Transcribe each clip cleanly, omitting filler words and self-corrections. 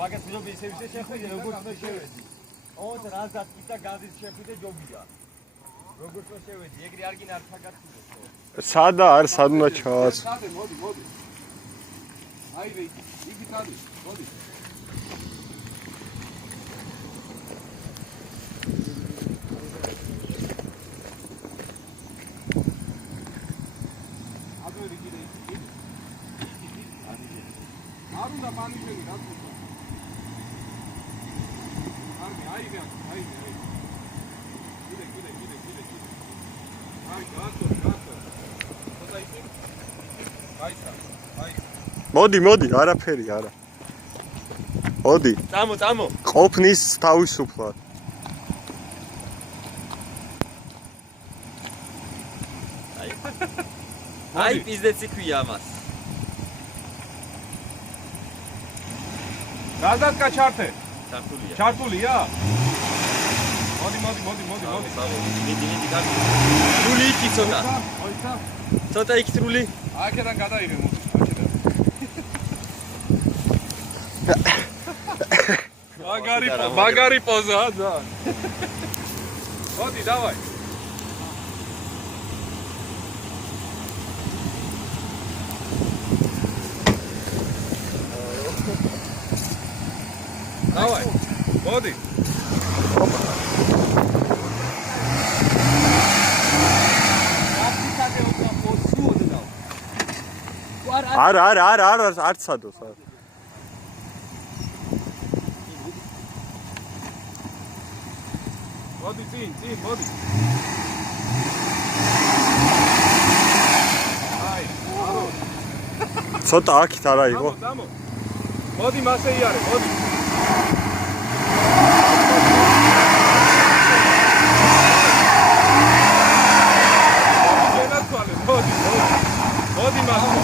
მაგას მიდობი ისე შეხვიდე როგორც მე შევედი. ოღონდ რაზად კიდე გაზის შეხვიდე ჯობია. როგორც მე შევედი, ეგრე არ გინარ ჩაგაცილო. სადა არ სადმა ჩას. მოდი. აიდე, იგი დადი, მოდი. არ უნდა პანიჟელი გასულა. აიდე. კიდე. აი, გასო. ხოდა ისე. აიცა. მოდი, არაფერი არა. მოდი. წამო. ყოფნის თავისუფლად. აი, პიზდეცი ქვია ამას. რაზად გაჩართე? ჩართულია. მოდი. მიდი, გაგი. რული იქი ცოტა. ოიცა. ცოტა იქ რული. აქედან გადაიღე მოდი. მაგარი პოზაა და. მოდი, დავაი. დავაი. მოდი. არა, არ ცადოს. მოდი, წინ, მოდი. აი, არო. ცოტა აქით არა იყო. დამო. მოდი, მასე იარე, მოდი. მოდი მასე.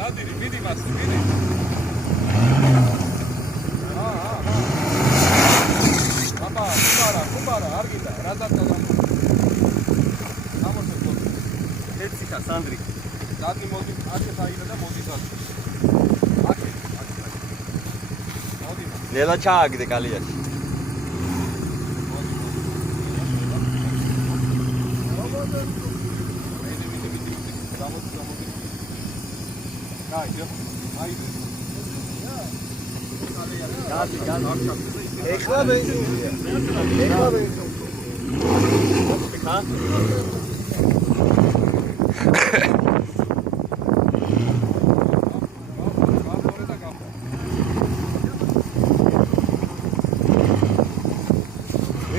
ნადირი, მიდი მასე, მიდი. კუბარა, არ გინდა, რაზად გამოსე. ეციკა სანდრი. დადი მოდი, აქეთ აიღე და მოდი დადი. აქეთ. მოდი. ნელა ჩააგდე კალიაში. აიდე. გადი. ეხლა ბენზინია. ხა?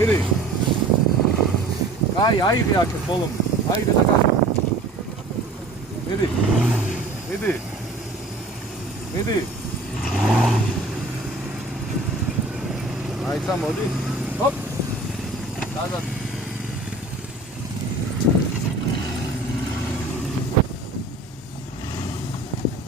ერი. აიღე აქ ბოლომდე. აიდე და გადი. მიდი. აიცა მოდი. ჰოპ. დადად.